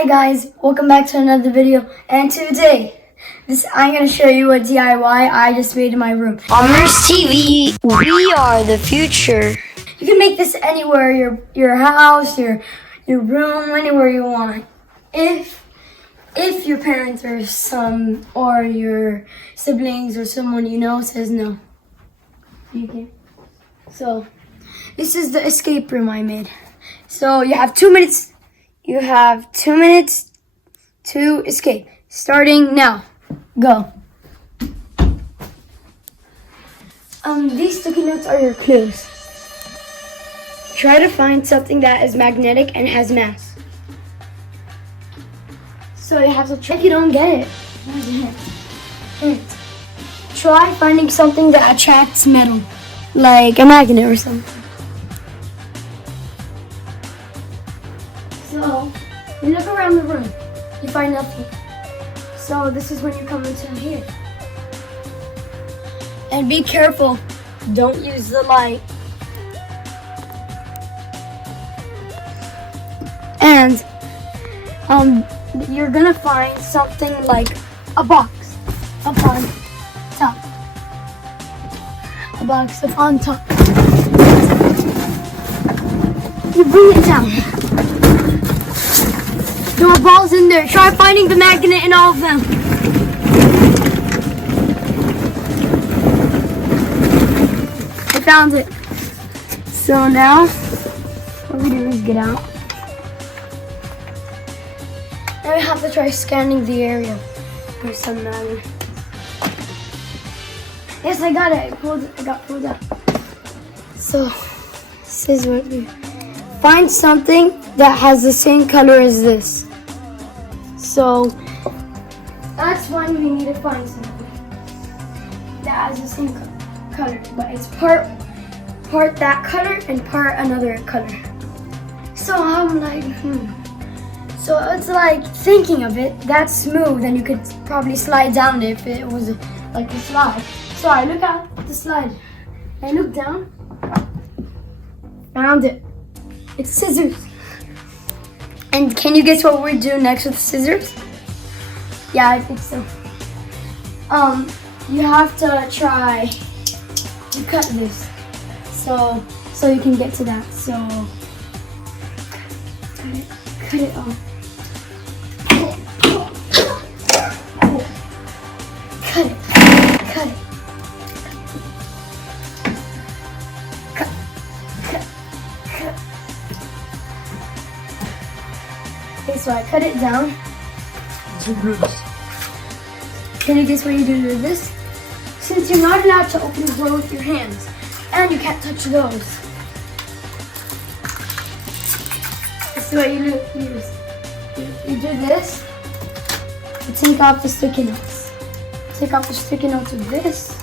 Hi guys, welcome back to another video, and today I'm going to show you a DIY I just made in my room. Amr's TV, we are the future. You can make this anywhere, your house, your room, anywhere you want. If your parents or your siblings or someone you know says no. Okay. So this is the escape room I made. So you have 2 minutes. You have 2 minutes to escape. Starting now. Go. These sticky notes are your clues. Try to find something that is magnetic and has mass. So you have to try. If you don't get it, here's a hint. Try finding something that attracts metal, like a magnet or something. So, you look around the room, you find nothing. So this is when you come into here. And be careful, don't use the light. And you're gonna find something like a box up on top. A box up on top. You bring it down. There are balls in there. Try finding the magnet in all of them. I found it. So now, what we do is get out. Now we have to try scanning the area for some magnet. Yes, I got it. I got pulled out. So, this is what we find something that has the same color as this. So that's when we need to find something that has the same color, but it's part that color and part another color. So I'm like, So it's like thinking of it, that's smooth and you could probably slide down it if it was like a slide. So I look at the slide, I look down, found it. It's scissors. And can you guess what we do next with scissors? Yeah, I think so. You have to try to cut this. So you can get to that. So cut it off. Cut it. Okay, so I cut it down. Can you guess what you do with this? Since you're not allowed to open the door with your hands, and you can't touch those, this is what you use. You do this, you take off the sticky notes. Take off the sticky notes of this,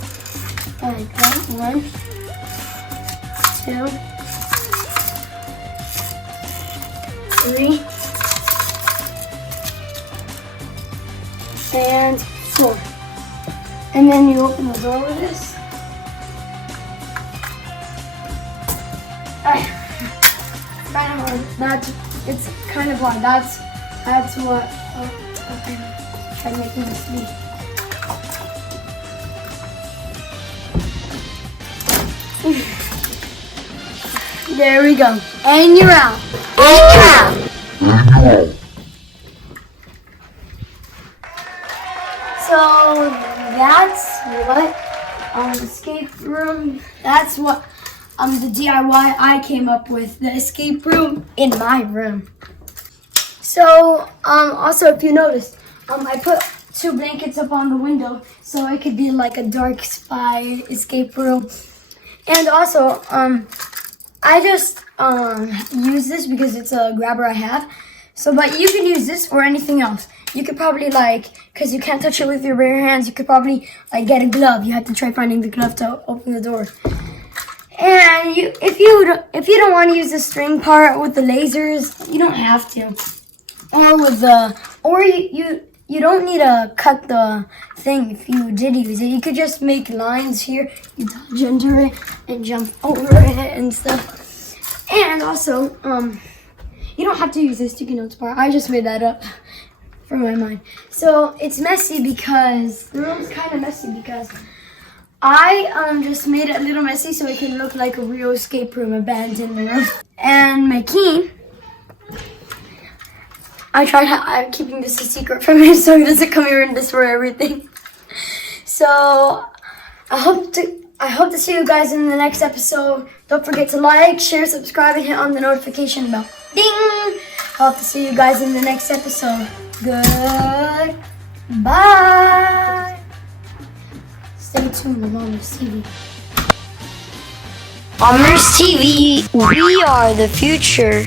like that. 1, 2, 3, and 4. And then you open the door with this. Kind of hard. It's kind of hard. That's what. Okay. Try making this be. There we go. And you're out. So that's what escape room. That's what the DIY I came up with. The escape room in my room. So also if you noticed, I put 2 blankets up on the window so it could be like a dark spy escape room. And also I just use this because it's a grabber I have. So but you can use this or anything else. You could probably because you can't touch it with your bare hands, you could probably get a glove. You have to try finding the glove to open the door. And if you don't want to use the string part with the lasers, you don't have to. Or you don't need to cut the thing if you did use it. You could just make lines here. You dodge under it and jump over it and stuff. And also, You don't have to use the sticky notes part. I just made that up from my mind. So it's messy because the room's kind of messy because I just made it a little messy so it can look like a real escape room, abandoned room. And my key, I'm keeping this a secret from him so he doesn't come here and destroy everything. So I hope to see you guys in the next episode. Don't forget to like, share, subscribe, and hit on the notification bell. Ding! I hope to see you guys in the next episode. Goodbye. Stay tuned on Amr's TV. Amr's TV, we are the future.